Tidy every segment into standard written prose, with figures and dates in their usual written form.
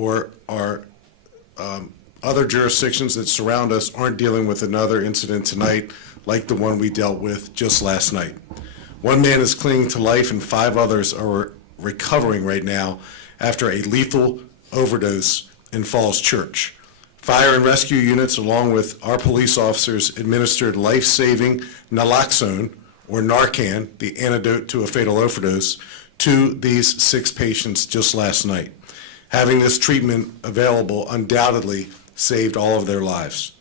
or our other jurisdictions that surround us aren't dealing with another incident tonight like the one we dealt with just last night. One man is clinging to life and 5 others are recovering right now after a lethal overdose in Falls Church. Fire and rescue units, along with our police officers, administered life-saving naloxone, or Narcan, the antidote to a fatal overdose, to these 6 patients just last night. Having this treatment available undoubtedly saved all of their lives.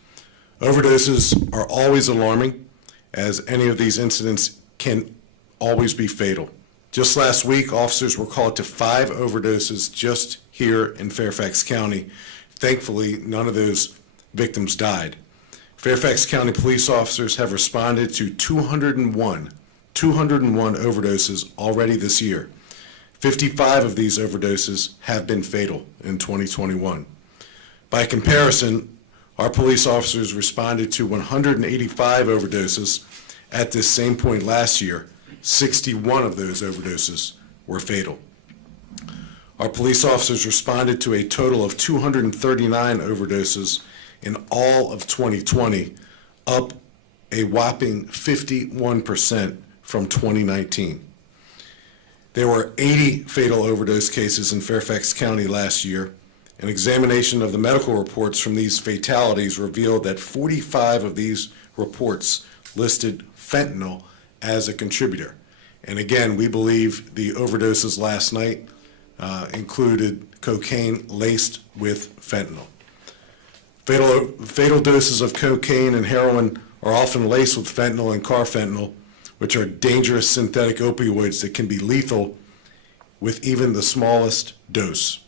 Overdoses are always alarming, as any of these incidents can always be fatal. Just last week, officers were called to 5 overdoses just here in Fairfax County. Thankfully, none of those victims died. Fairfax County Police officers have responded to 201 overdoses already this year. 55 of these overdoses have been fatal in 2021. By comparison, our police officers responded to 185 overdoses at this same point last year. 61 of those overdoses were fatal. Our police officers responded to a total of 239 overdoses in all of 2020, up a whopping 51% from 2019. There were 80 fatal overdose cases in Fairfax County last year. An examination of the medical reports from these fatalities revealed that 45 of these reports listed fentanyl as a contributor. And again, we believe the overdoses last night included cocaine laced with fentanyl. Fatal doses of cocaine and heroin are often laced with fentanyl and carfentanil, which are dangerous synthetic opioids that can be lethal with even the smallest dose.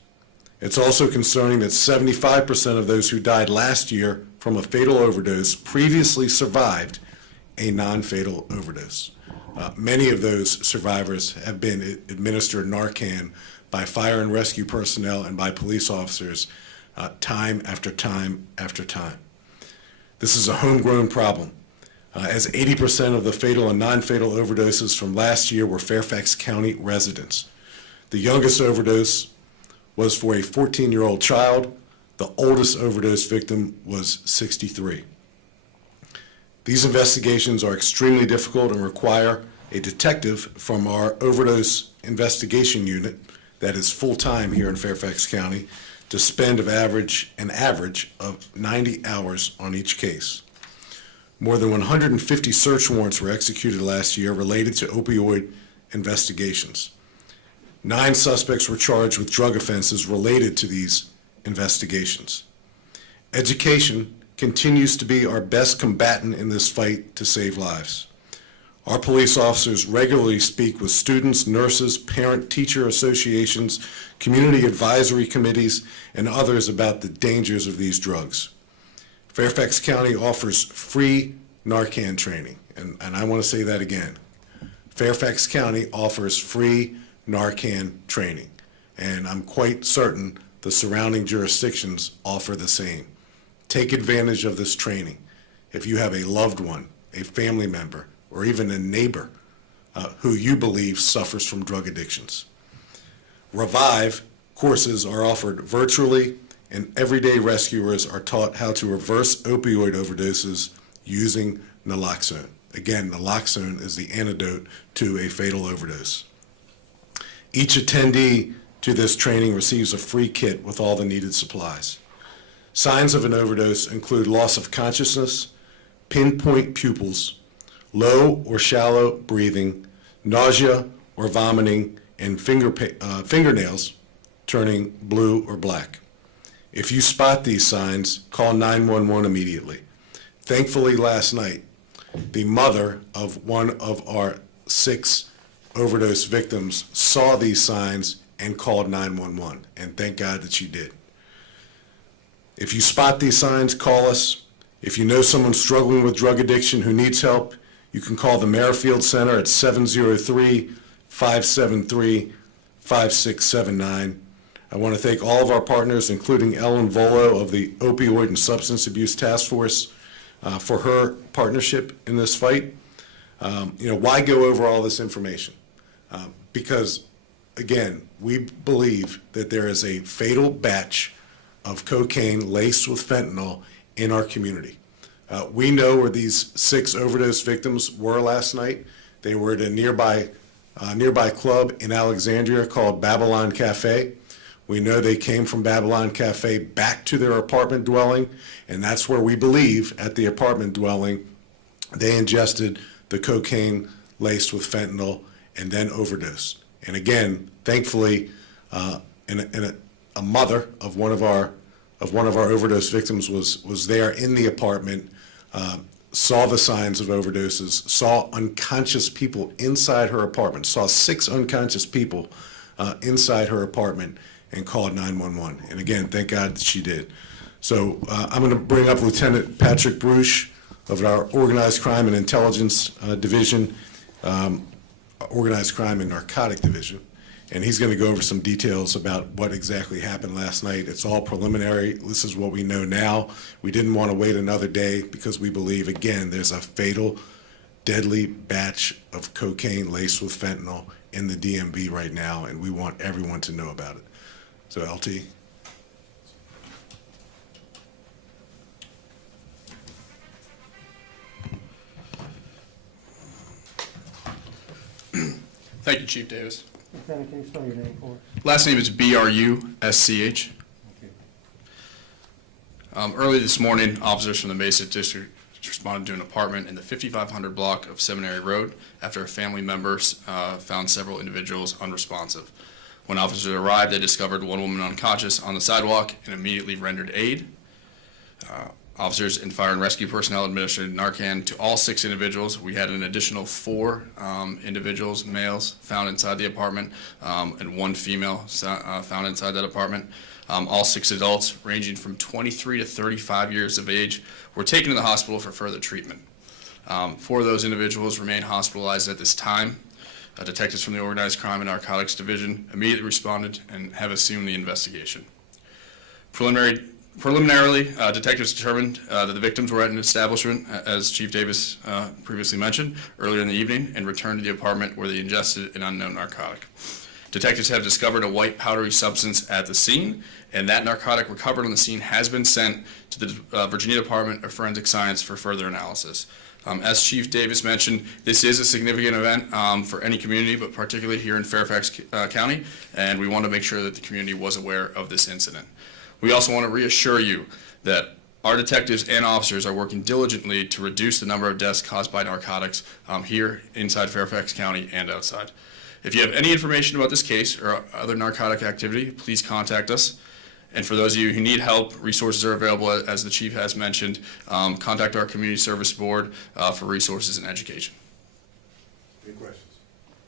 It's also concerning that 75% of those who died last year from a fatal overdose previously survived a non-fatal overdose. Many of those survivors have been administered Narcan by fire and rescue personnel and by police officers time after time after time. This is a homegrown problem, as 80% of the fatal and non-fatal overdoses from last year were Fairfax County residents. The youngest overdose was for a 14-year-old child. The oldest overdose victim was 63. These investigations are extremely difficult and require a detective from our overdose investigation unit that is full-time here in Fairfax County to spend an average of 90 hours on each case. More than 150 search warrants were executed last year related to opioid investigations. 9 suspects were charged with drug offenses related to these investigations. Education continues to be our best combatant in this fight to save lives. Our police officers regularly speak with students, nurses, parent-teacher associations, community advisory committees, and others about the dangers of these drugs. Fairfax County offers free Narcan training, and I want to say that again. Fairfax County offers free Narcan training, and I'm quite certain the surrounding jurisdictions offer the same. Take advantage of this training. If you have a loved one, a family member, or even a neighbor who you believe suffers from drug addictions. Revive courses are offered virtually, and everyday rescuers are taught how to reverse opioid overdoses using naloxone. Again, naloxone is the antidote to a fatal overdose. Each attendee to this training receives a free kit with all the needed supplies. Signs of an overdose include loss of consciousness, pinpoint pupils, low or shallow breathing, nausea or vomiting, and fingernails turning blue or black. If you spot these signs, call 911 immediately. Thankfully, last night, the mother of one of our 6 overdose victims saw these signs and called 911, and thank God that she did. If you spot these signs, call us. If you know someone struggling with drug addiction who needs help, you can call the Merrifield Center at 703-573-5679. I want to thank all of our partners, including Ellen Volo of the Opioid and Substance Abuse Task Force, for her partnership in this fight. Why go over all this information? Because again, we believe that there is a fatal batch of cocaine laced with fentanyl in our community. We know where these 6 overdose victims were last night. They were at a nearby club in Alexandria called Babylon Cafe. We know they came from Babylon Cafe back to their apartment dwelling, and that's where we believe, at the apartment dwelling, they ingested the cocaine laced with fentanyl and then overdosed. And again, thankfully, a mother of one of our overdose victims was there in the apartment, saw the signs of overdoses, saw unconscious people inside her apartment, saw 6 unconscious people inside her apartment, and called 911. And again, thank God that she did. So I'm going to bring up Lieutenant Patrick Bruce of our Organized Crime and Intelligence Division, Organized Crime and Narcotic Division, and he's going to go over some details about what exactly happened last night. It's all preliminary. This is what we know now. We didn't want to wait another day because we believe, again, there's a fatal, deadly batch of cocaine laced with fentanyl in the DMV right now, and we want everyone to know about it. So, LT. Thank you, Chief Davis. Lieutenant, can you spell your name for us? Last name is B-R-U-S-C-H. Early this morning, officers from the Mesa District responded to an apartment in the 5500 block of Seminary Road after family members found several individuals unresponsive. When officers arrived, they discovered one woman unconscious on the sidewalk and immediately rendered aid. Officers and fire and rescue personnel administered Narcan to all 6 individuals. We had an additional 4 individuals, males, found inside the apartment, and 1 female found inside that apartment. All 6 adults, ranging from 23 to 35 years of age, were taken to the hospital for further treatment. 4 of those individuals remain hospitalized at this time. Detectives from the Organized Crime and Narcotics Division immediately responded and have assumed the investigation. Preliminarily, detectives determined that the victims were at an establishment, as Chief Davis previously mentioned, earlier in the evening, and returned to the apartment where they ingested an unknown narcotic. Detectives have discovered a white powdery substance at the scene, and that narcotic recovered on the scene has been sent to the Virginia Department of Forensic Science for further analysis. As Chief Davis mentioned, this is a significant event for any community, but particularly here in Fairfax County, and we want to make sure that the community was aware of this incident. We also want to reassure you that our detectives and officers are working diligently to reduce the number of deaths caused by narcotics here inside Fairfax County and outside. If you have any information about this case or other narcotic activity, please contact us. And for those of you who need help, resources are available, as the Chief has mentioned. Contact our Community Service Board for resources and education. Any questions?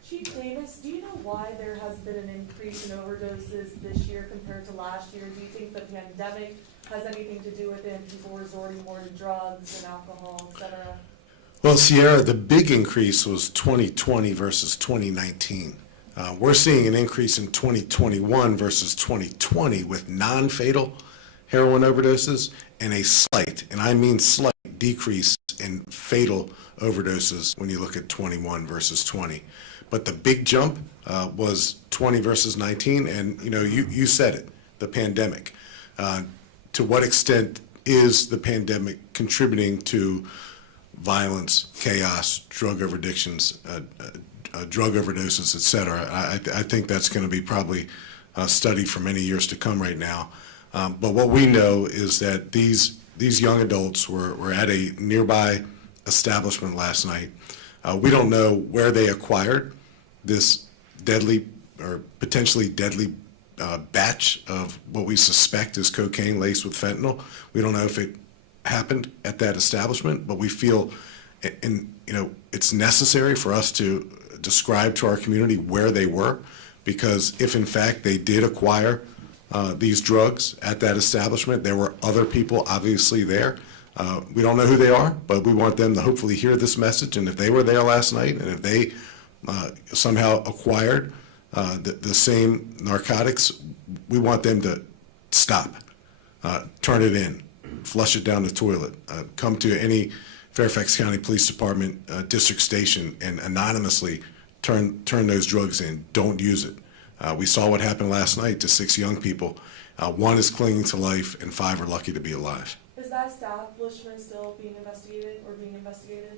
Chief Davis, do you know why there has been an increase in overdoses this year compared to last year? Do you think the pandemic has anything to do with it, people resorting more to drugs and alcohol, et cetera? Well, Sierra, the big increase was 2020 versus 2019. We're seeing an increase in 2021 versus 2020 with non-fatal heroin overdoses and a slight, and I mean slight, decrease in fatal overdoses when you look at 21 versus 20. But the big jump was 20 versus 19, and you said it, the pandemic. To what extent is the pandemic contributing to violence, chaos, drug overdoses, et cetera? I think that's going to be probably studied for many years to come right now. But what we know is that these young adults were at a nearby establishment last night. We don't know where they acquired this deadly or potentially deadly batch of what we suspect is cocaine laced with fentanyl. We don't know if it happened at that establishment, but we feel it's necessary for us to describe to our community where they were, because if in fact they did acquire these drugs at that establishment, there were other people obviously there. We don't know who they are, but we want them to hopefully hear this message, and if they were there last night and if they somehow acquired the same narcotics, we want them to stop, turn it in, flush it down the toilet, come to any Fairfax County Police Department district station and anonymously turn those drugs in. Don't use it. We saw what happened last night to 6 young people. 1 is clinging to life, and 5 are lucky to be alive. Is that establishment still being investigated or being investigated?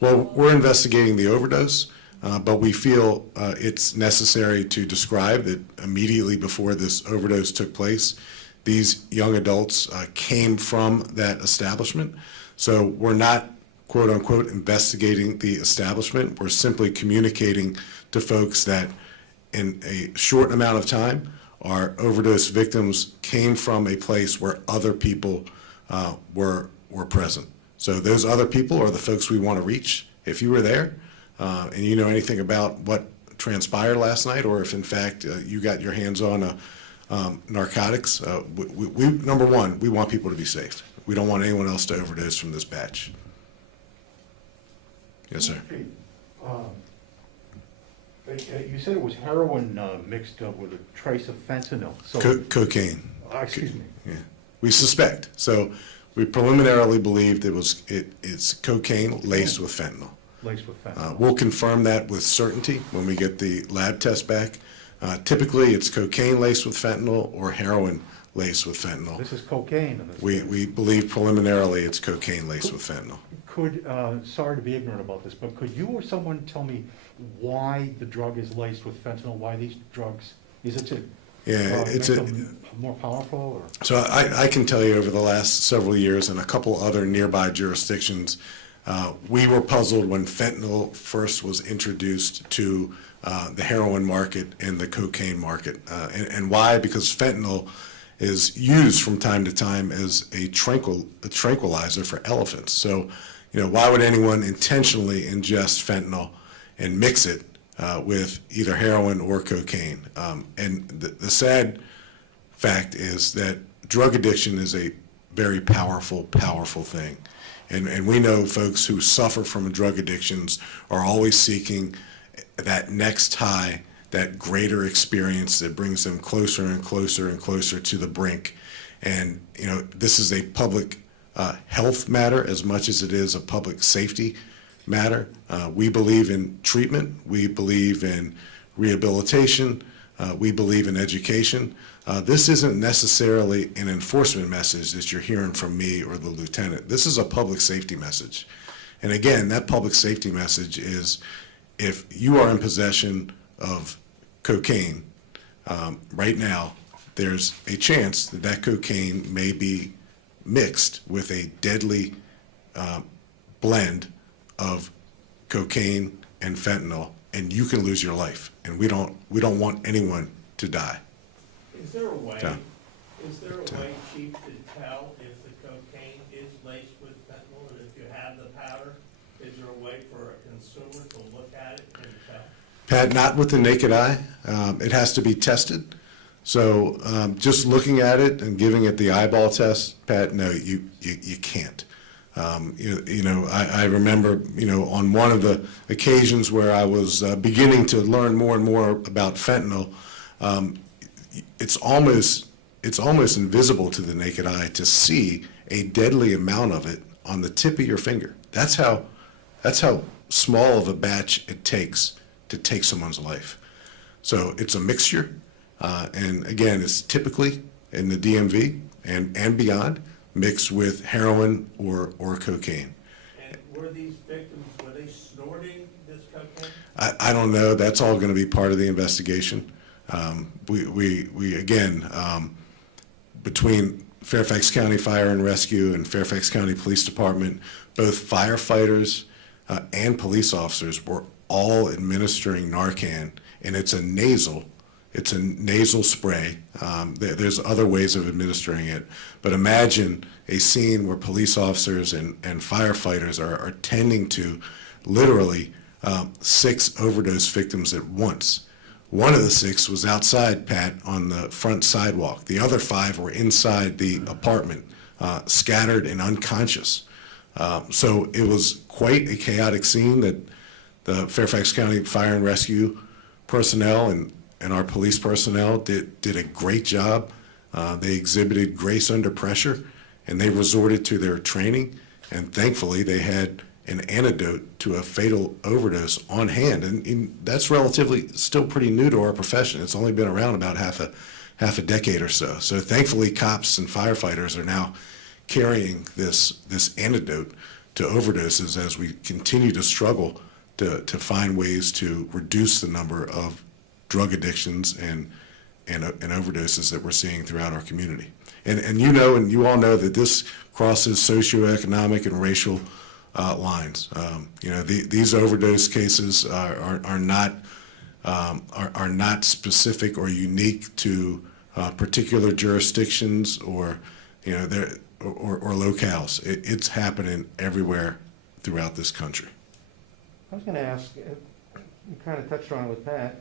Well, we're investigating the overdose, but we feel it's necessary to describe that immediately before this overdose took place, these young adults came from that establishment. So we're not, quote unquote, investigating the establishment. We're simply communicating to folks that in a short amount of time, our overdose victims came from a place where other people were present. So those other people are the folks we want to reach. If you were there and you know anything about what transpired last night, or if in fact you got your hands on narcotics, number one, we want people to be safe. We don't want anyone else to overdose from this batch. Yes, sir. You said it was heroin mixed up with a trace of fentanyl. So, Cocaine. excuse me. Yeah, we suspect. So we preliminarily believed it's cocaine laced with fentanyl. Laced with fentanyl. We'll confirm that with certainty when we get the lab test back. Typically, it's cocaine laced with fentanyl or heroin laced with fentanyl. This is cocaine in this We case. believe preliminarily it's cocaine laced with fentanyl. Could, sorry to be ignorant about this, but could you or someone tell me why the drug is laced with fentanyl, why these drugs, is it to Yeah, make them more powerful, or? So I can tell you over the last several years and a couple other nearby jurisdictions, we were puzzled when fentanyl first was introduced to the heroin market and the cocaine market. And why? Because fentanyl is used from time to time as a tranquilizer for elephants. So, why would anyone intentionally ingest fentanyl and mix it with either heroin or cocaine? And the sad fact is that drug addiction is a very powerful thing. And we know folks who suffer from drug addictions are always seeking that next high, that greater experience that brings them closer and closer and closer to the brink. And, this is a public health matter as much as it is a public safety matter. We believe in treatment. We believe in rehabilitation. We believe in education. This isn't necessarily an enforcement message that you're hearing from me or the lieutenant. This is a public safety message. And again, that public safety message is if you are in possession of cocaine right now, there's a chance that that cocaine may be mixed with a deadly blend of cocaine and fentanyl, and you can lose your life. And we don't want anyone to die. Is there a way, Yeah. Chief, to tell if the cocaine is laced with fentanyl, and if you have the powder, is there a way for a consumer to look at it and tell? Pat, not with the naked eye. It has to be tested. So just looking at it and giving it the eyeball test, Pat, no, you can't. I remember, on one of the occasions where I was beginning to learn more and more about fentanyl, it's almost invisible to the naked eye to see a deadly amount of it on the tip of your finger. That's how small of a batch it takes to take someone's life. So it's a mixture, and again, it's typically in the DMV and beyond, mixed with heroin or cocaine. And were these victims, were they snorting this cocaine? I don't know. That's all going to be part of the investigation. We again, between Fairfax County Fire and Rescue and Fairfax County Police Department, both firefighters and police officers were all administering Narcan, and it's a nasal spray. There's other ways of administering it, but imagine a scene where police officers and firefighters are tending to literally 6 overdose victims at once. One of the 6 was outside, Pat, on the front sidewalk. The other 5 were inside the apartment, scattered and unconscious. So it was quite a chaotic scene that the Fairfax County Fire and Rescue personnel and our police personnel did a great job. They exhibited grace under pressure, and they resorted to their training. And thankfully, they had an antidote to a fatal overdose on hand. And that's relatively still pretty new to our profession. It's only been around about half a decade or so. So thankfully, cops and firefighters are now carrying this antidote to overdoses as we continue to struggle to find ways to reduce the number of drug addictions and overdoses that we're seeing throughout our community. And you all know that this crosses socioeconomic and racial lines. These overdose cases are not specific or unique to particular jurisdictions or locales. It's happening everywhere throughout this country. I was gonna ask, you kind of touched on it with Pat,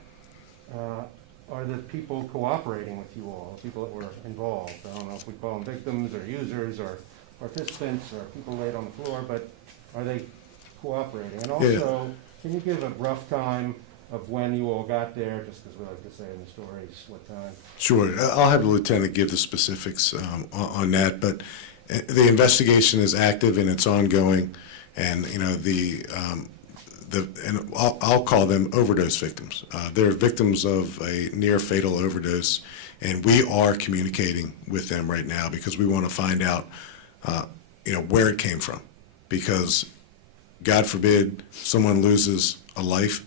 are the people cooperating with you all, people that were involved? I don't know if we call them victims or users or participants or people laid on the floor, but are they cooperating? And also, can you give a rough time of when you all got there, just as we like to say in the stories, what time? Sure. I'll have the lieutenant give the specifics on that, but the investigation is active and it's ongoing, and and I'll call them overdose victims. They're victims of a near fatal overdose, and we are communicating with them right now because we want to find out, where it came from. Because, God forbid, someone loses a life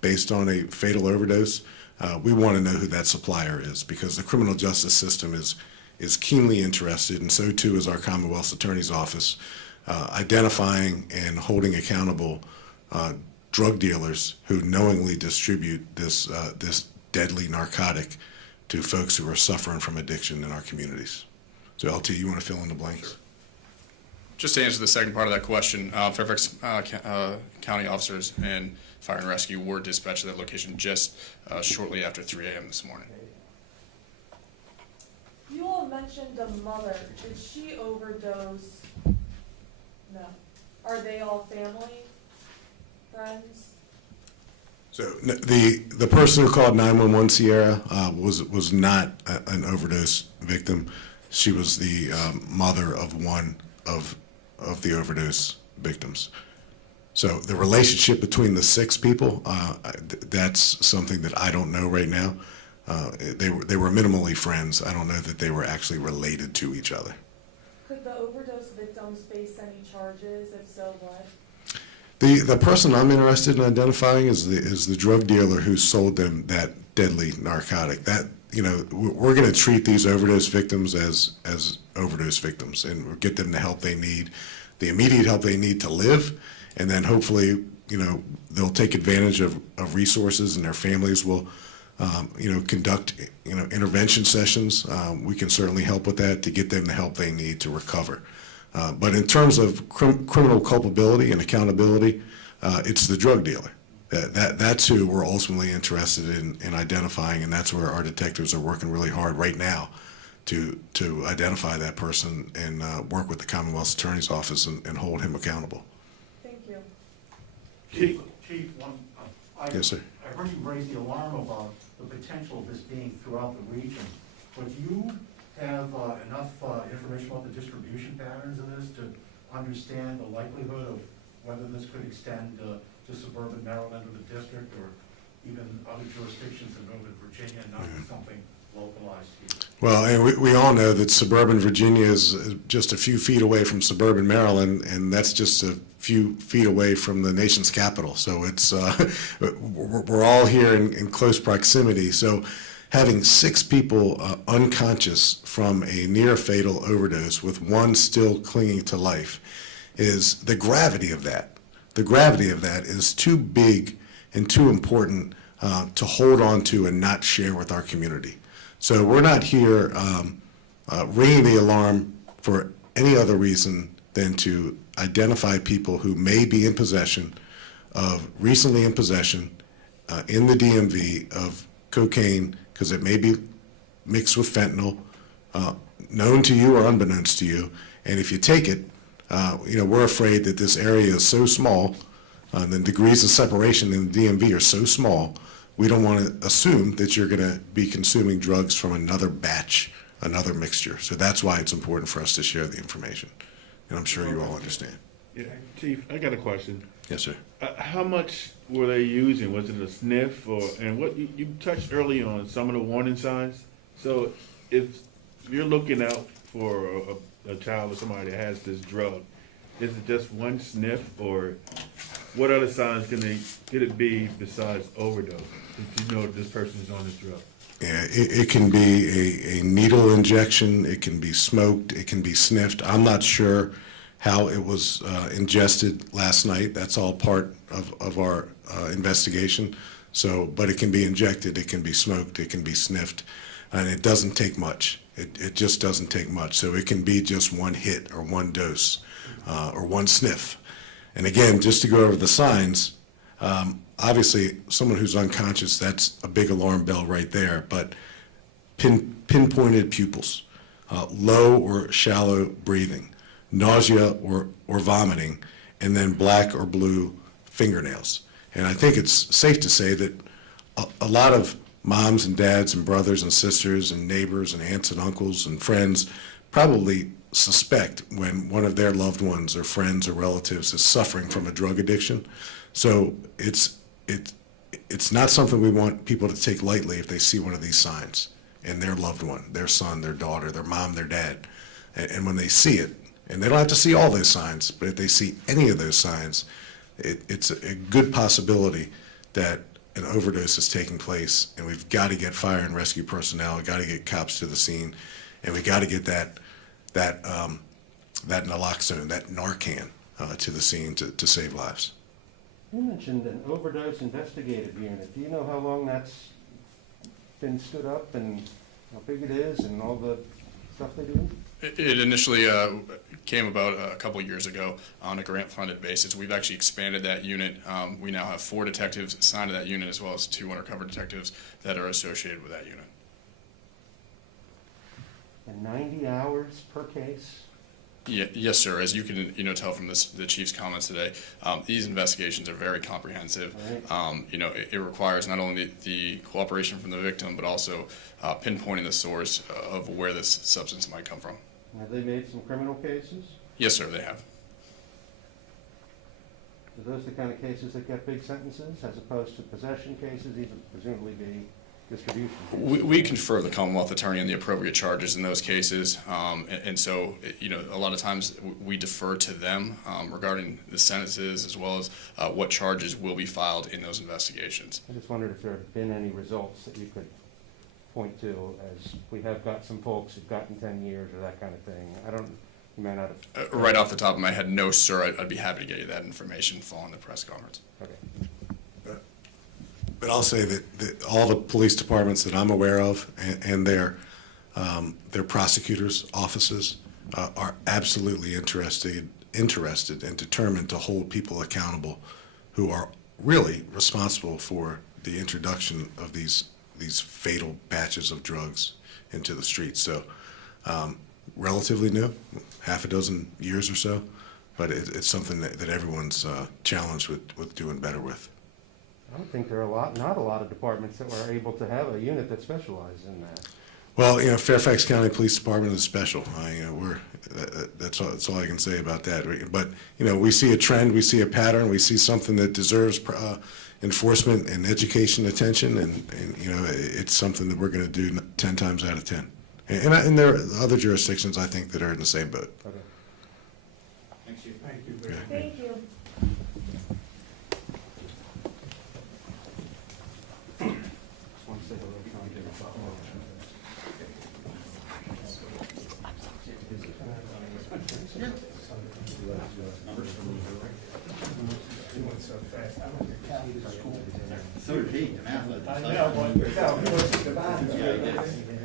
based on a fatal overdose, we want to know who that supplier is, because the criminal justice system is keenly interested, and so too is our Commonwealth's Attorney's Office, identifying and holding accountable drug dealers who knowingly distribute this deadly narcotic to folks who are suffering from addiction in our communities. So LT, you want to fill in the blanks? Sure. Just to answer the second part of that question, Fairfax County officers and Fire and Rescue were dispatched to that location just shortly after 3 a.m. this morning. You all mentioned a mother. Did she overdose? No. Are they all family? Friends? So the person who called 911 Sierra was not an overdose victim. She was the mother of one of the overdose victims. So the relationship between the 6 people, that's something that I don't know right now. They were minimally friends. I don't know that they were actually related to each other. Could the overdose victims face any charges? If so, what? The person I'm interested in identifying is the drug dealer who sold them that deadly narcotic. That, we're going to treat these overdose victims as overdose victims and get them the help they need, the immediate help they need to live, and then hopefully, they'll take advantage of resources, and their families will, conduct, intervention sessions. We can certainly help with that to get them the help they need to recover. But in terms of criminal culpability and accountability, it's the drug dealer. That's who we're ultimately interested in identifying, and that's where our detectives are working really hard right now to identify that person and work with the Commonwealth's Attorney's Office and hold him accountable. Thank you. Chief, Yes, sir. I heard you raise the alarm about the potential of this being throughout the region, but do you have enough information about the distribution patterns of this to understand the likelihood of whether this could extend to suburban Maryland or the district, or even other jurisdictions in Northern Virginia, and not something localized here? Well, and we all know that suburban Virginia is just a few feet away from suburban Maryland, and that's just a few feet away from the nation's capital. So it's we're all here in close proximity. So having 6 people unconscious from a near fatal overdose with one still clinging to life is the gravity of that. The gravity of that is too big and too important to hold on to and not share with our community. So we're not here ringing the alarm for any other reason than to identify people who may be in possession of, recently in possession in the DMV of cocaine, because it may be mixed with fentanyl, known to you or unbeknownst to you. And if you take it, we're afraid that this area is so small, the degrees of separation in the DMV are so small, we don't want to assume that you're going to be consuming drugs from another batch, another mixture. So that's why it's important for us to share the information. And I'm sure you all understand. Yeah, Chief, I got a question. Yes, sir. How much were they using? Was it a sniff or, and what, you touched early on some of the warning signs. So if you're looking out for a child or somebody that has this drug, is it just one sniff or what other signs could it be besides overdose? If you know this person is on this drug. Yeah, it can be a needle injection, it can be smoked, it can be sniffed. I'm not sure how it was ingested last night. That's all part of our investigation. So, but it can be injected, it can be smoked, it can be sniffed, and it doesn't take much. It just doesn't take much. So it can be just one hit or one dose or one sniff. And again, just to go over the signs, obviously, someone who's unconscious, that's a big alarm bell right there, but pinpointed pupils, low or shallow breathing, nausea or vomiting, and then black or blue fingernails. And I think it's safe to say that a lot of moms and dads and brothers and sisters and neighbors and aunts and uncles and friends probably suspect when one of their loved ones or friends or relatives is suffering from a drug addiction. So it's not something we want people to take lightly if they see one of these signs in their loved one, their son, their daughter, their mom, their dad. And when they see it, and they don't have to see all those signs, but if they see any of those signs, it's a good possibility that an overdose is taking place, and we've got to get fire and rescue personnel, we've got to get cops to the scene, and we got to get that naloxone, that Narcan, to the scene to save lives. You mentioned an overdose investigative unit. Do you know how long that's been stood up and how big it is and all the stuff they do? It initially came about a couple years ago on a grant-funded basis. We've actually expanded that unit. We now have 4 detectives assigned to that unit, as well as 2 undercover detectives that are associated with that unit. And 90 hours per case? Yes, sir. As you can tell from the chief's comments today, these investigations are very comprehensive. Right. It requires not only the cooperation from the victim, but also pinpointing the source of where this substance might come from. Have they made some criminal cases? Yes, sir, they have. Are those the kind of cases that get big sentences as opposed to possession cases, even presumably be distribution cases? We confer the Commonwealth Attorney on the appropriate charges in those cases, and so a lot of times we defer to them regarding the sentences as well as what charges will be filed in those investigations. I just wondered if there have been any results that you could point to, as we have got some folks who've gotten 10 years or that kind of thing. You may not have. Right off the top of my head, no, sir. I'd be happy to get you that information following the press conference. Okay. But I'll say that all the police departments that I'm aware of and their prosecutors' offices are absolutely interested and determined to hold people accountable who are really responsible for the introduction of these fatal batches of drugs into the streets. So relatively new, half a dozen years or so, but it's something that everyone's challenged with doing better with. I don't think there are not a lot of departments that were able to have a unit that specialized in that. Well, Fairfax County Police Department is special. That's all I can say about that. But we see a trend, we see a pattern, we see something that deserves enforcement and education attention, and it's something that we're going to do 10 times out of 10. And there are other jurisdictions, I think, that are in the same boat. Okay. Thank you. Thank you very much. Thank you. Want to say hello to Tom Davis? So did he, the math. I know, he was at the bathroom.